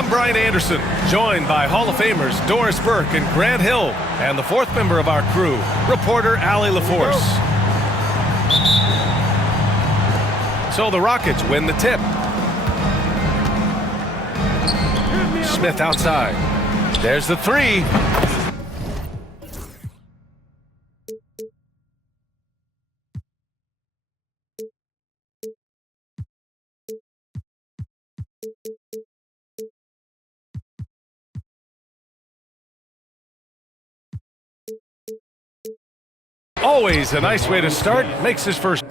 I'm Brian Anderson, joined by Hall of Famers Doris Burke and Grant Hill, and the fourth member of our crew, reporter Allie LaForce. So the Rockets win the tip. Smith outside. There's the three. Always a nice way to start. Makes his first.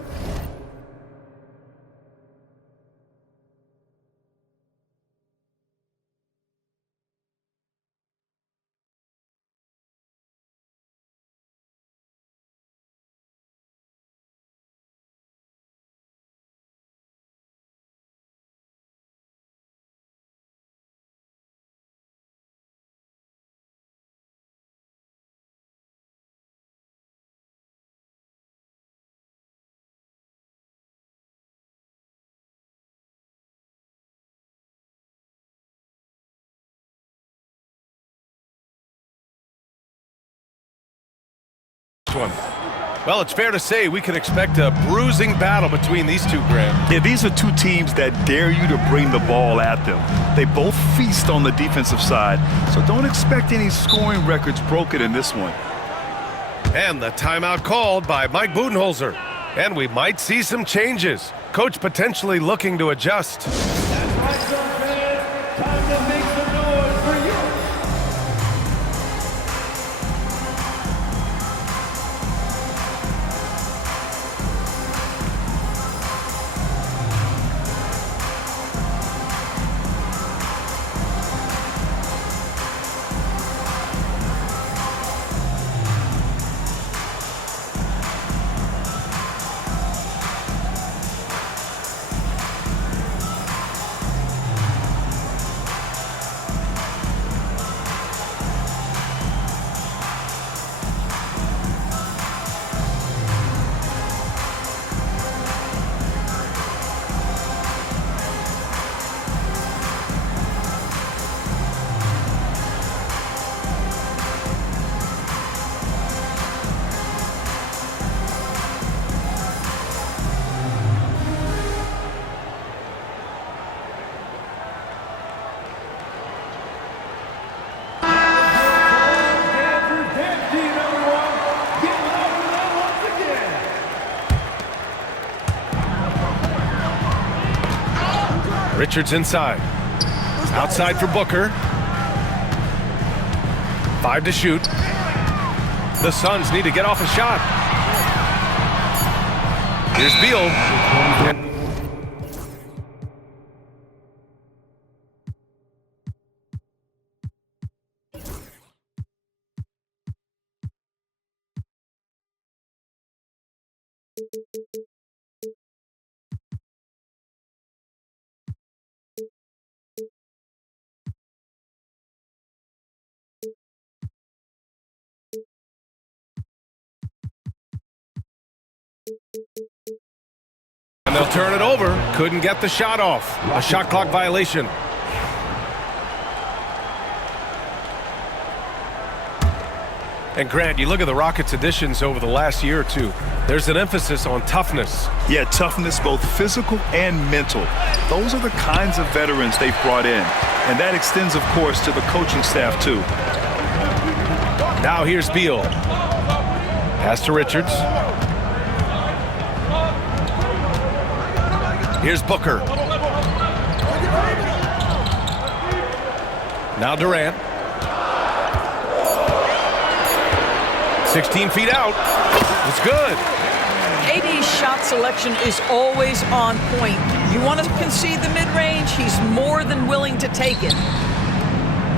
One. Well, it's fair to say we can expect a bruising battle between these two, Grant. Yeah, these are two teams that dare you to bring the ball at them. They both feast on the defensive side, so don't expect any scoring records broken in this one. And the timeout called by Mike Budenholzer. And we might see some changes. Coach potentially looking to adjust. That's right, sir, fans. Time to make some noise for you. Richards inside. Outside for Booker. 5 to shoot. The Suns need to get off a shot. Here's Beal. And they'll turn it over. Couldn't get the shot off. A shot clock violation. And Grant, you look at the Rockets' additions over the last year or two. There's an emphasis on toughness. Yeah, toughness, both physical and mental. Those are the kinds of veterans they've brought in. And that extends, of course, to the coaching staff, too. Now here's Beal. Pass to Richards. Here's Booker. Now Durant. 16 feet out. It's good. AD's shot selection is always on point. You want to concede the mid-range, he's more than willing to take it.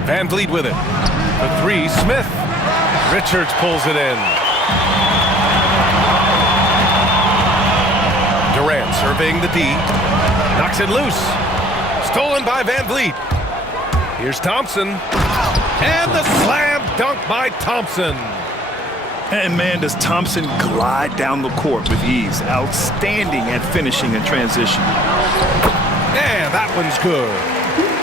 Van Vliet with it. The three, Smith. Richards pulls it in. Durant surveying the D. Knocks it loose. Stolen by Van Vliet. Here's Thompson. And the slam dunk by Thompson. And man, does Thompson glide down the court with ease. Outstanding at finishing in transition. And that one's good.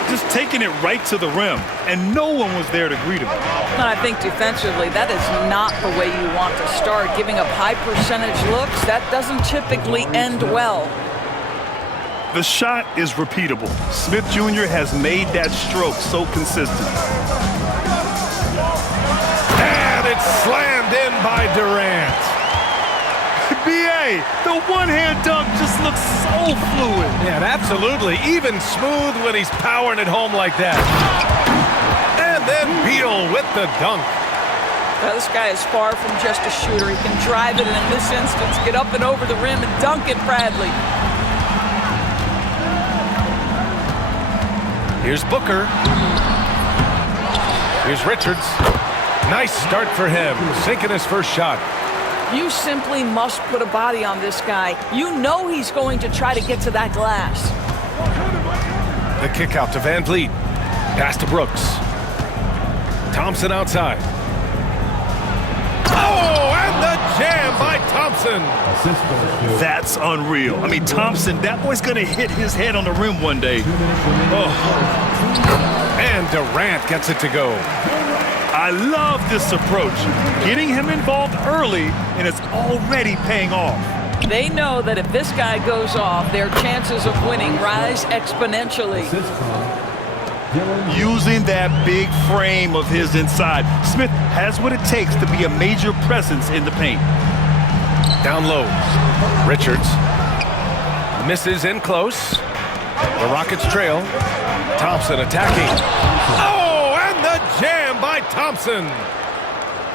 just taking it right to the rim, and no one was there to greet him. And I think defensively, that is not the way you want to start. Giving up high percentage looks, that doesn't typically end well. The shot is repeatable. Smith Jr. has made that stroke so consistent. And it's slammed in by Durant. B.A., the one-hand dunk just looks so fluid. Yeah, absolutely. Even smooth when he's powering it home like that. And then Beal with the dunk. Now, this guy is far from just a shooter. He can drive it, and in this instance, get up and over the rim and dunk it, Bradley. Here's Booker. Here's Richards. Nice start for him, sinking his first shot. You simply must put a body on this guy. You know he's going to try to get to that glass. The kick out to Van Vliet. Pass to Brooks. Thompson outside. Oh, and the jam by Thompson. That's unreal. I mean, Thompson, that boy's going to hit his head on the rim one day. Oh. And Durant gets it to go. I love this approach. Getting him involved early, and it's already paying off. They know that if this guy goes off, their chances of winning rise exponentially. Using that big frame of his inside, Smith has what it takes to be a major presence in the paint. Down low. Richards. Misses in close. The Rockets trail. Thompson attacking. Oh, and the jam by Thompson.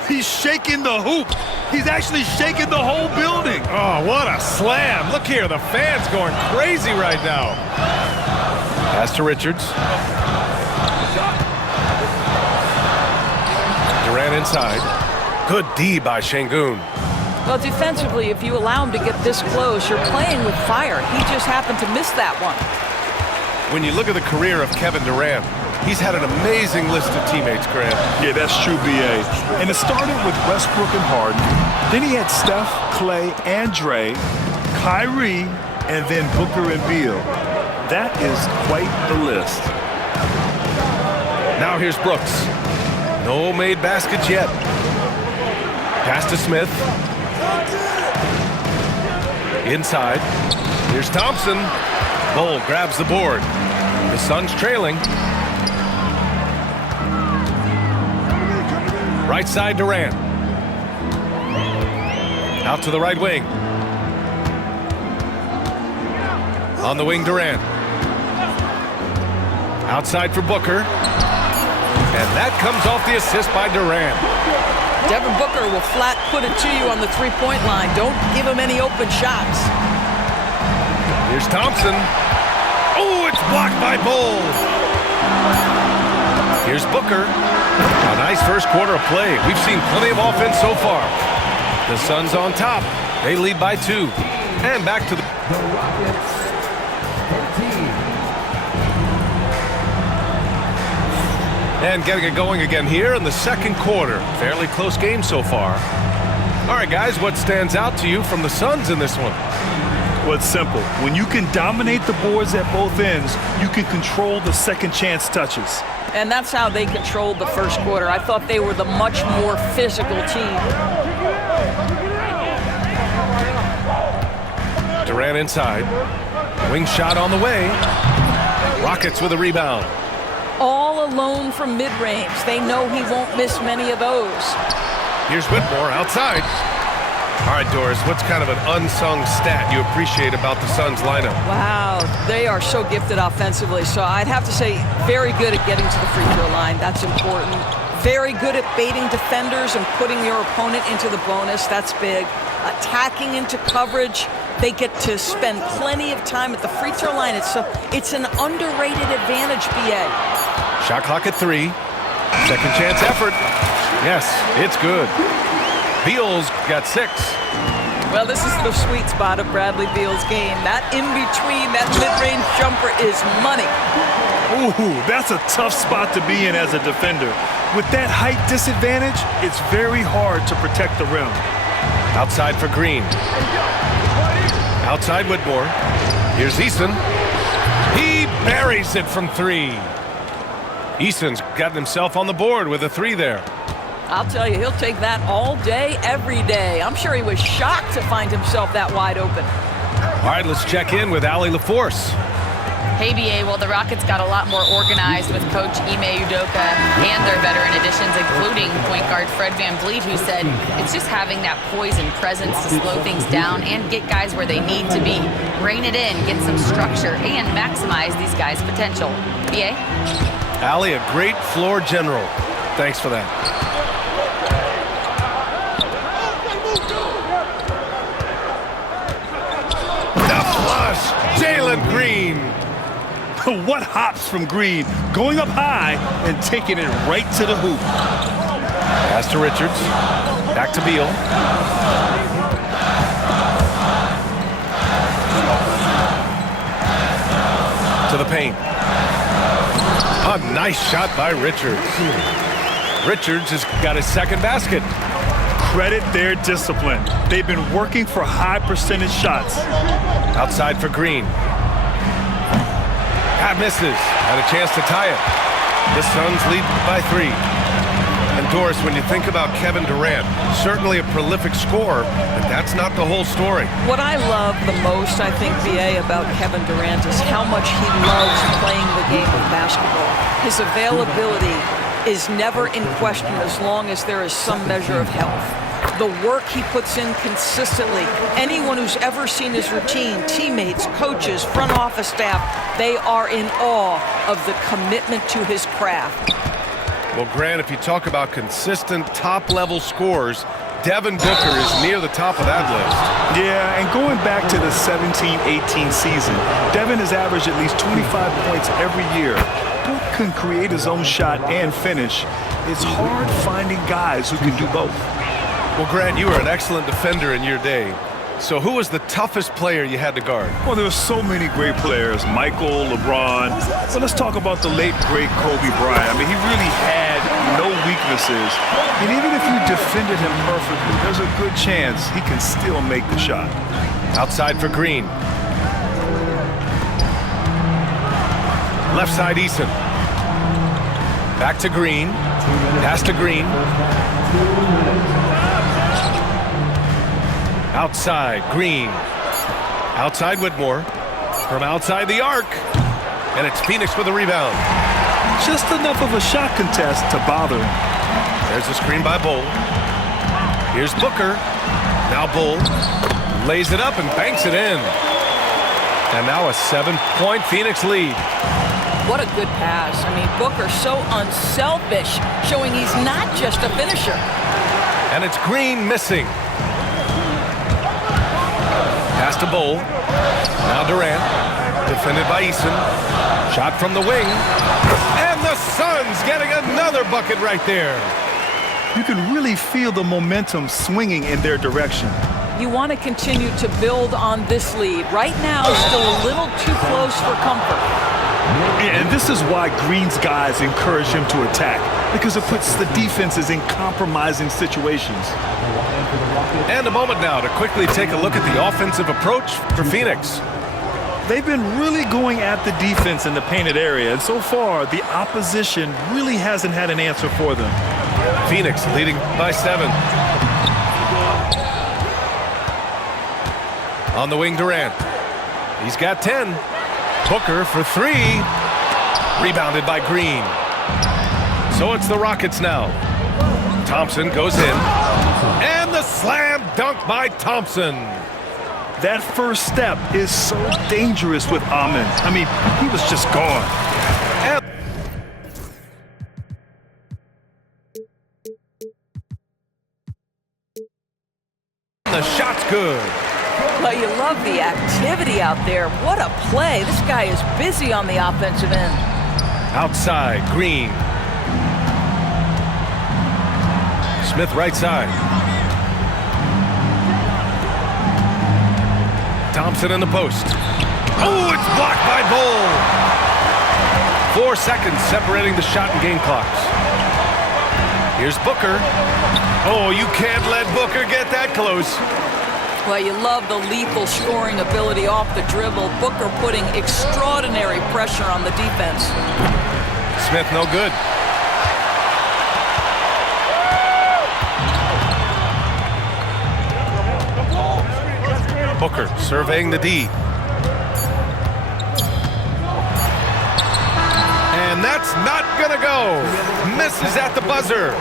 He's shaking the hoop. He's actually shaking the whole building. Oh, what a slam. Look here, the fans going crazy right now. Pass to Richards. Durant inside. Good D by Şengün. Well, defensively, if you allow him to get this close, you're playing with fire. He just happened to miss that one. When you look at the career of Kevin Durant, he's had an amazing list of teammates, Grant. Yeah, that's true, B.A. And it started with Westbrook and Harden. Then he had Steph, Clay, and Dre, Kyrie, and then Booker and Beal. That is quite the list. Now here's Brooks. No made baskets yet. Pass to Smith. Inside. Here's Thompson. Bull grabs the board. The Suns trailing. Right side Durant. Out to the right wing. On the wing Durant. Outside for Booker. And that comes off the assist by Durant. Devin Booker will flat put it to you on the three-point line. Don't give him any open shots. Here's Thompson. Oh, it's blocked by Bull. Here's Booker. A nice first quarter of play. We've seen plenty of offense so far. The Suns on top. They lead by 2. And back to the Rockets, 13. And getting it going again here in the second quarter. Fairly close game so far. All right, guys, what stands out to you from the Suns in this one? Well, it's simple. When you can dominate the boards at both ends, you can control the second chance touches. And that's how they controlled the first quarter. I thought they were the much more physical team. Durant inside. Wing shot on the way. Rockets with a rebound. All alone from mid-range. They know he won't miss many of those. Here's Whitmore outside. All right, Doris, what's kind of an unsung stat you appreciate about the Suns lineup? Wow, they are so gifted offensively. So I'd have to say very good at getting to the free throw line. That's important. Very good at baiting defenders and putting your opponent into the bonus. That's big. Attacking into coverage. They get to spend plenty of time at the free throw line. It's an underrated advantage, BA. Shot clock at 3. Second chance effort. Yes, it's good. Beal's got 6. Well, this is the sweet spot of Bradley Beal's game. That in-between, that mid-range jumper is money. Ooh, that's a tough spot to be in as a defender. With that height disadvantage, it's very hard to protect the rim. Outside for Green. Outside Whitmore. Here's Eason. He buries it from 3. Eason's gotten himself on the board with a 3 there. I'll tell you, he'll take that all day, every day. I'm sure he was shocked to find himself that wide open. All right, let's check in with Allie LaForce. Hey, BA, well, the Rockets got a lot more organized with Coach Ime Udoka and their veteran additions, including point guard Fred VanVleet, who said it's just having that poise and presence to slow things down and get guys where they need to be. Rein it in, get some structure, and maximize these guys' potential. BA? Allie, a great floor general. Thanks for that. The flush, Jalen Green. What hops from Green, going up high and taking it right to the hoop. Pass to Richards. Back to Beal. To the paint. A nice shot by Richards. Richards has got his second basket. Credit their discipline. They've been working for high percentage shots. Outside for Green. That misses. Had a chance to tie it. The Suns lead by 3. And Doris, when you think about Kevin Durant, certainly a prolific scorer, but that's not the whole story. What I love the most, I think, BA, about Kevin Durant is how much he loves playing the game of basketball. His availability is never in question as long as there is some measure of health. The work he puts in consistently. Anyone who's ever seen his routine, teammates, coaches, front office staff, they are in awe of the commitment to his craft. Well, Grant, if you talk about consistent top-level scores, Devin Booker is near the top of that list. Yeah, and going back to the 17-18 season, Devin has averaged at least 25 points every year. Book can create his own shot and finish. It's hard finding guys who can do both. Well, Grant, you were an excellent defender in your day. So who was the toughest player you had to guard? Well, there were so many great players. Michael, LeBron. But let's talk about the late, great Kobe Bryant. I mean, he really had no weaknesses. And even if you defended him perfectly, there's a good chance he can still make the shot. Outside for Green. Left side, Eason. Back to Green. Pass to Green. Outside, Green. Outside, Whitmore. From outside the arc. And it's Phoenix with a rebound. Just enough of a shot contest to bother him. There's a screen by Bull. Here's Booker. Now Bull lays it up and banks it in. And now a 7-point Phoenix lead. What a good pass. I mean, Booker so unselfish, showing he's not just a finisher. And it's Green missing. Pass to Bull. Now Durant. Defended by Eason. Shot from the wing. And the Suns getting another bucket right there. You can really feel the momentum swinging in their direction. You want to continue to build on this lead. Right now, still a little too close for comfort. And this is why Green's guys encourage him to attack, because it puts the defenses in compromising situations. And a moment now to quickly take a look at the offensive approach for Phoenix. They've been really going at the defense in the painted area, and so far, the opposition really hasn't had an answer for them. Phoenix leading by 7. On the wing, Durant. He's got 10. Booker for 3. Rebounded by Green. So it's the Rockets now. Thompson goes in. And the slam dunk by Thompson. That first step is so dangerous with Ahmed. I mean, he was just gone. And the shot's good. Well, you love the activity out there. What a play. This guy is busy on the offensive end. Outside, Green. Smith right side. Thompson in the post. Oh, it's blocked by Bull. 4 seconds separating the shot and game clocks. Here's Booker. Oh, you can't let Booker get that close. Well, you love the lethal scoring ability off the dribble. Booker putting extraordinary pressure on the defense. Smith, no good. Booker surveying the D. And that's not gonna go. Misses at the buzzer.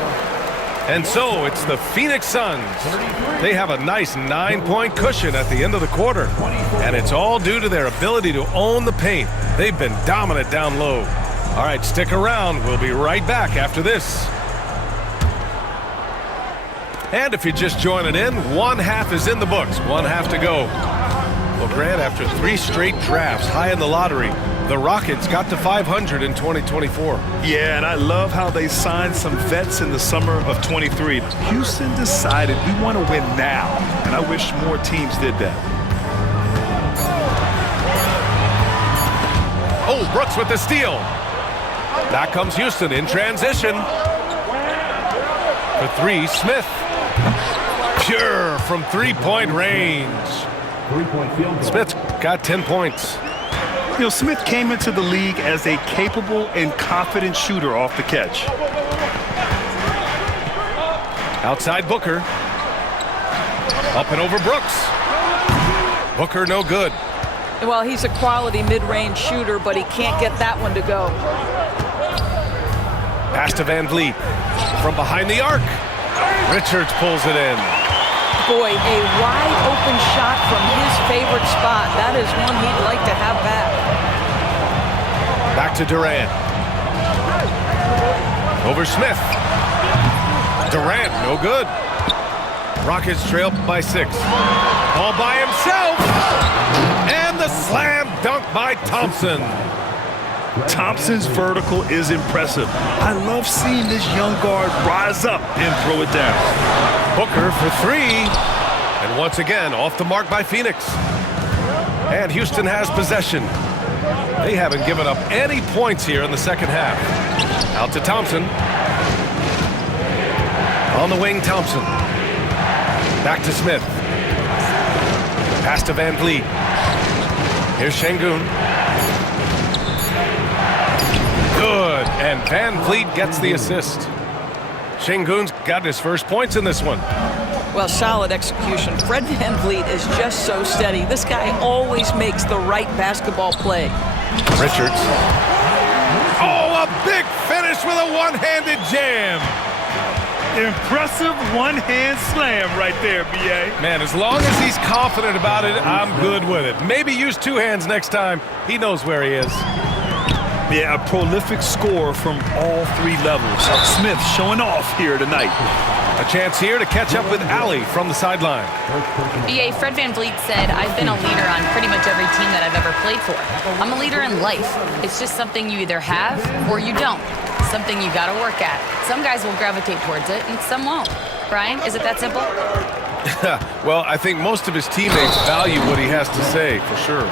And so it's the Phoenix Suns. They have a nice 9-point cushion at the end of the quarter. And it's all due to their ability to own the paint. They've been dominant down low. All right, stick around. We'll be right back after this. And if you're just joining in, one half is in the books. One half to go. Well, Grant, after 3 straight drafts high in the lottery, the Rockets got to 500 in 2024. Yeah, and I love how they signed some vets in the summer of 23. Houston decided we want to win now, and I wish more teams did that. Oh, Brooks with the steal. Back comes Houston in transition. For 3, Smith. Pure from 3-point range. Smith's got 10 points. You know, Smith came into the league as a capable and confident shooter off the catch. Outside Booker. Up and over Brooks. Booker no good. Well, he's a quality mid-range shooter, but he can't get that one to go. Pass to Van Vliet. From behind the arc. Richards pulls it in. Boy, a wide open shot from his favorite spot. That is one he'd like to have back. Back to Durant. Over Smith. Durant, no good. Rockets trail by 6. All by himself. And the slam dunk by Thompson. Thompson's vertical is impressive. I love seeing this young guard rise up and throw it down. Booker for 3. And once again, off the mark by Phoenix. And Houston has possession. They haven't given up any points here in the second half. Out to Thompson. On the wing, Thompson. Back to Smith. Pass to Van Vliet. Here's Şengün. Good, and Van Vliet gets the assist. Şengün's got his first points in this one. Well, solid execution. Fred Van Vliet is just so steady. This guy always makes the right basketball play. Richards. Oh, a big finish with a one-handed jam. Impressive one-hand slam right there, B.A. Man, as long as he's confident about it, I'm good with it. Maybe use 2 hands next time. He knows where he is. Yeah, a prolific score from all 3 levels. Smith showing off here tonight. A chance here to catch up with Allie from the sideline. BA, Fred Van Vliet said, I've been a leader on pretty much every team that I've ever played for. I'm a leader in life. It's just something you either have or you don't. Something you got to work at. Some guys will gravitate towards it and some won't. Brian, is it that simple? Well, I think most of his teammates value what he has to say, for sure.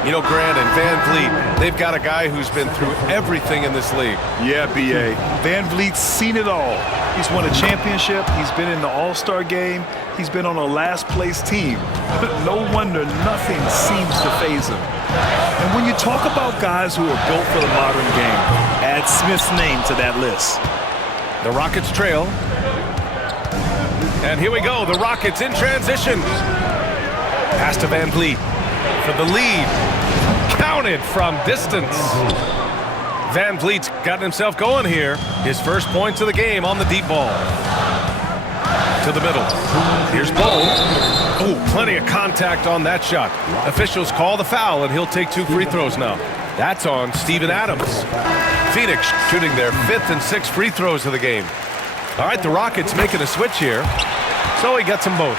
You know, Grant and Van Vliet, they've got a guy who's been through everything in this league. Yeah, B.A. Van Vliet's seen it all. He's won a championship. He's been in the All-Star game. He's been on a last-place team. No wonder nothing seems to faze him. And when you talk about guys who are built for the modern game, add Smith's name to that list. The Rockets trail. And here we go, the Rockets in transition. Pass to Van Vliet for the lead. Counted from distance. Van Vliet's gotten himself going here. His first points of the game on the deep ball. To the middle. Here's Bol. Oh, plenty of contact on that shot. Officials call the foul, and he'll take 2 free throws now. That's on Steven Adams. Phoenix shooting their 5th and 6th free throws of the game. All right, the Rockets making a switch here, so he gets them both.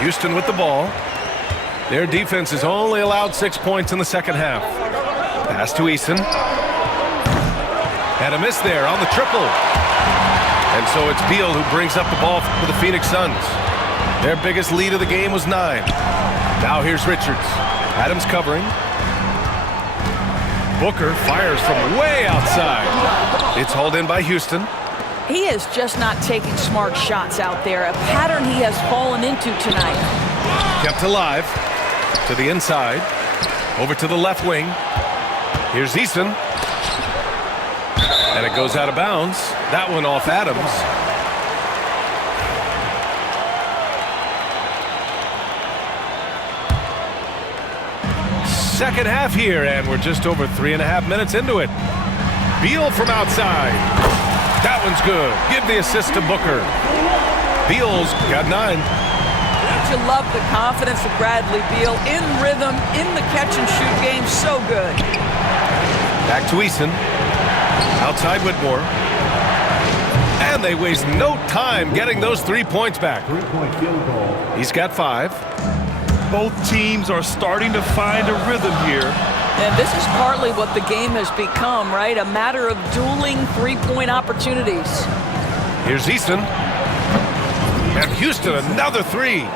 Houston with the ball. Their defense has only allowed 6 points in the second half. Pass to Eason. And a miss there on the triple. And so it's Beal who brings up the ball for the Phoenix Suns. Their biggest lead of the game was 9. Now here's Richards. Adams covering. Booker fires from way outside. It's hauled in by Houston. He is just not taking smart shots out there, a pattern he has fallen into tonight. Kept alive. To the inside. Over to the left wing. Here's Easton. And it goes out of bounds. That one off Adams. Second half here, and we're just over 3.5 minutes into it. Beal from outside. That one's good. Give the assist to Booker. Beal's got 9. You love the confidence of Bradley Beal in rhythm, in the catch-and-shoot game. So good. Back to Eason. Outside Whitmore. And they waste no time getting those 3 points back. 3-point field goal. He's got 5. Both teams are starting to find a rhythm here. And this is partly what the game has become, right? A matter of dueling 3-point opportunities. Here's Easton. And Houston, another 3.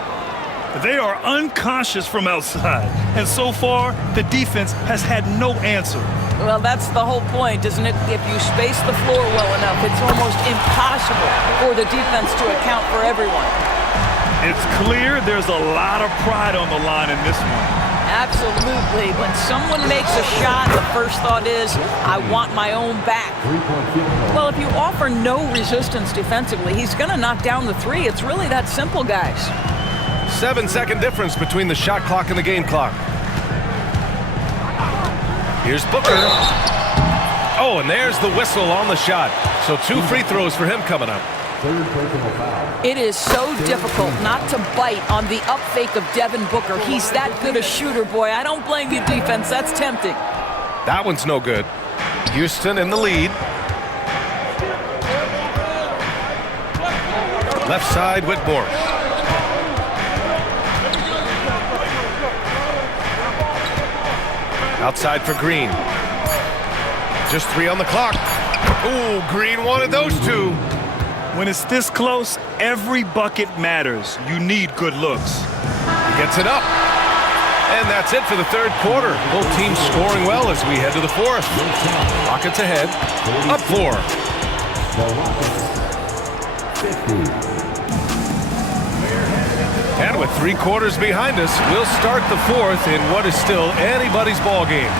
They are unconscious from outside. And so far, the defense has had no answer. Well, that's the whole point, isn't it? If you space the floor well enough, it's almost impossible for the defense to account for everyone. It's clear there's a lot of pride on the line in this one. Absolutely. When someone makes a shot, the first thought is, I want my own back. 3-point field goal. Well, if you offer no resistance defensively, he's going to knock down the 3. It's really that simple, guys. 7-second difference between the shot clock and the game clock. Here's Booker. Oh, and there's the whistle on the shot. So 2 free throws for him coming up. Third personal foul. It is so difficult not to bite on the up fake of Devin Booker. He's that good a shooter, boy. I don't blame you, defense. That's tempting. That one's no good. Houston in the lead. Left side, Whitmore. Outside for Green. Just 3 on the clock. Ooh, Green wanted those 2. When it's this close, every bucket matters. You need good looks. He gets it up. And that's it for the third quarter. Both teams scoring well as we head to the fourth. Rockets ahead. Up 4. The Rockets, 50. And with 3 quarters behind us, we'll start the fourth in what is still anybody's ball game.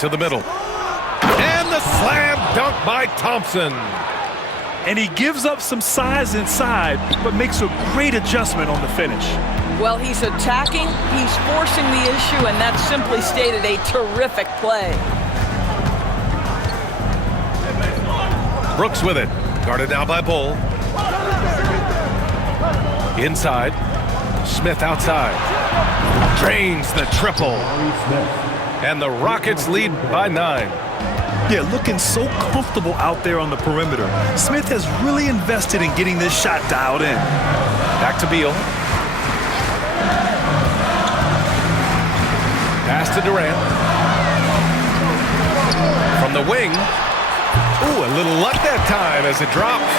To the middle. And the slam dunk by Thompson. And he gives up some size inside, but makes a great adjustment on the finish. Well, he's attacking, he's forcing the issue, and that's simply stated a terrific play. Brooks with it. Guarded now by Bull. Inside. Smith outside. Drains the triple. And the Rockets lead by 9. Yeah, looking so comfortable out there on the perimeter. Smith has really invested in getting this shot dialed in. Back to Beal. Pass to Durant. From the wing. Ooh, a little luck that time as it drops.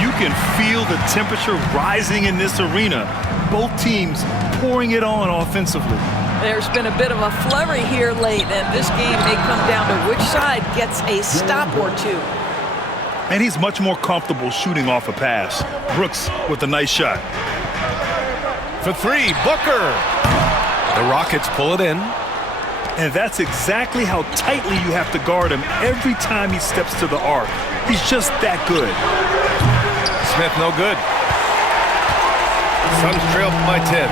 You can feel the temperature rising in this arena. Both teams pouring it on offensively. There's been a bit of a flurry here late, and this game may come down to which side gets a stop or 2. And he's much more comfortable shooting off a pass. Brooks with a nice shot. For 3, Booker. The Rockets pull it in. And that's exactly how tightly you have to guard him every time he steps to the arc. He's just that good. Smith no good. Suns trail by 10.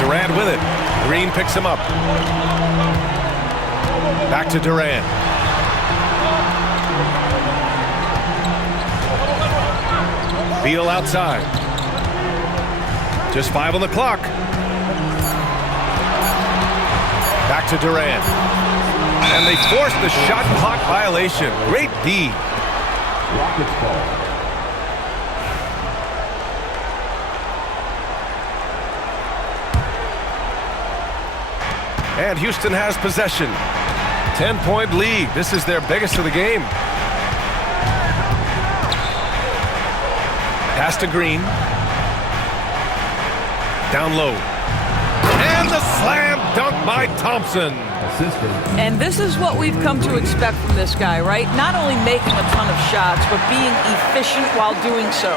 Durant with it. Green picks him up. Back to Durant. Beal outside. Just 5 on the clock. Back to Durant. And they force the shot clock violation. Great D. Rockets ball. And Houston has possession. 10-point lead. This is their biggest of the game. Pass to Green. Down low. And the slam dunk by Thompson. Assisted. And this is what we've come to expect from this guy, right? Not only making a ton of shots, but being efficient while doing so.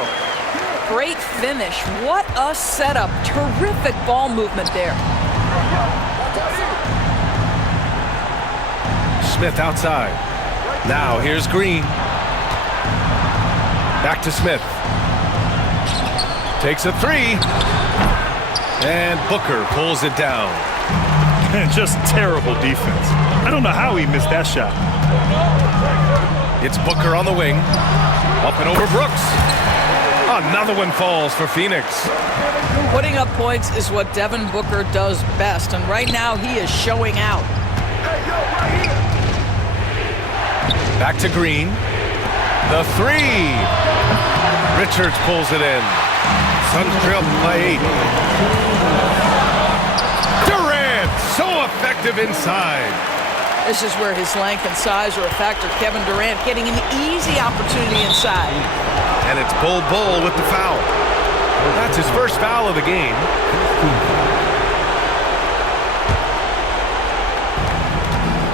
Great finish. What a setup. Terrific ball movement there. Smith outside. Now here's Green. Back to Smith. Takes a three. And Booker pulls it down. And just terrible defense. I don't know how he missed that shot. It's Booker on the wing. Up and over Brooks. Another one falls for Phoenix. Putting up points is what Devin Booker does best, and right now he is showing out. Back to Green. The three. Richards pulls it in. Suns trail by 8. Durant, so effective inside. This is where his length and size are a factor. Kevin Durant getting an easy opportunity inside. And it's Bull with the foul. That's his first foul of the game.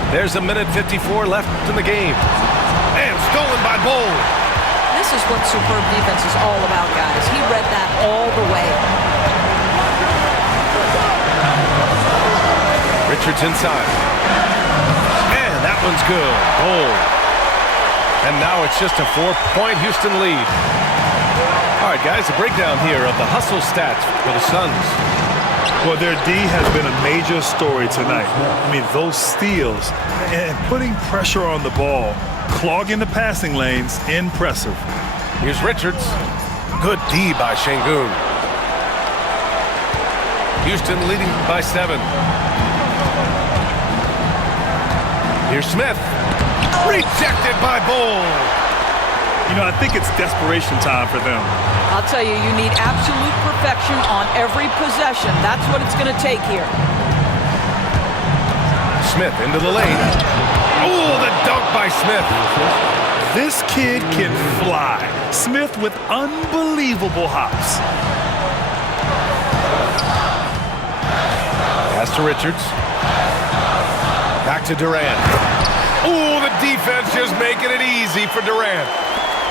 There's a minute 54 left in the game. And stolen by Bull. This is what superb defense is all about, guys. He read that all the way. Richards inside. And that one's good. Bull. And now it's just a 4-point Houston lead. All right, guys, a breakdown here of the hustle stats for the Suns. Well, their D has been a major story tonight. I mean, those steals and putting pressure on the ball, clogging the passing lanes, impressive. Here's Richards. Good D by Şengün. Houston leading by 7. Here's Smith. Rejected by Bull. You know, I think it's desperation time for them. I'll tell you, you need absolute perfection on every possession. That's what it's going to take here. Smith into the lane. Oh, the dunk by Smith. This kid can fly. Smith with unbelievable hops. Pass to Richards. Back to Durant. Oh, the defense just making it easy for Durant.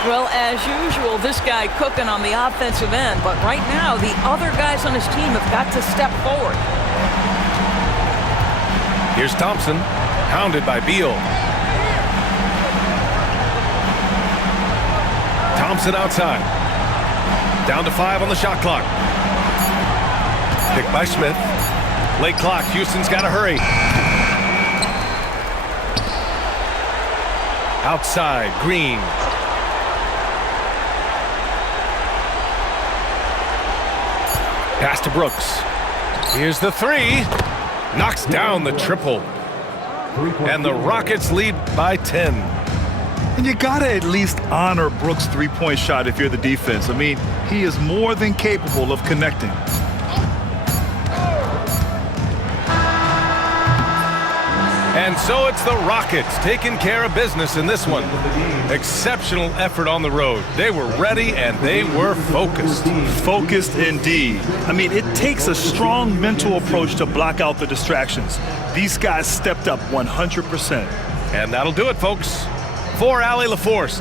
Well, as usual, this guy cooking on the offensive end, but right now the other guys on his team have got to step forward. Here's Thompson, hounded by Beal. Thompson outside. Down to 5 on the shot clock. Picked by Smith. Late clock, Houston's got to hurry. Outside, Green. Pass to Brooks. Here's the three. Knocks down the triple. And the Rockets lead by 10. And you got to at least honor Brooks' three-point shot if you're the defense. I mean, he is more than capable of connecting. And so it's the Rockets taking care of business in this one. Exceptional effort on the road. They were ready and they were focused. Focused indeed. I mean, it takes a strong mental approach to block out the distractions. These guys stepped up 100%. And that'll do it, folks. For Allie LaForce.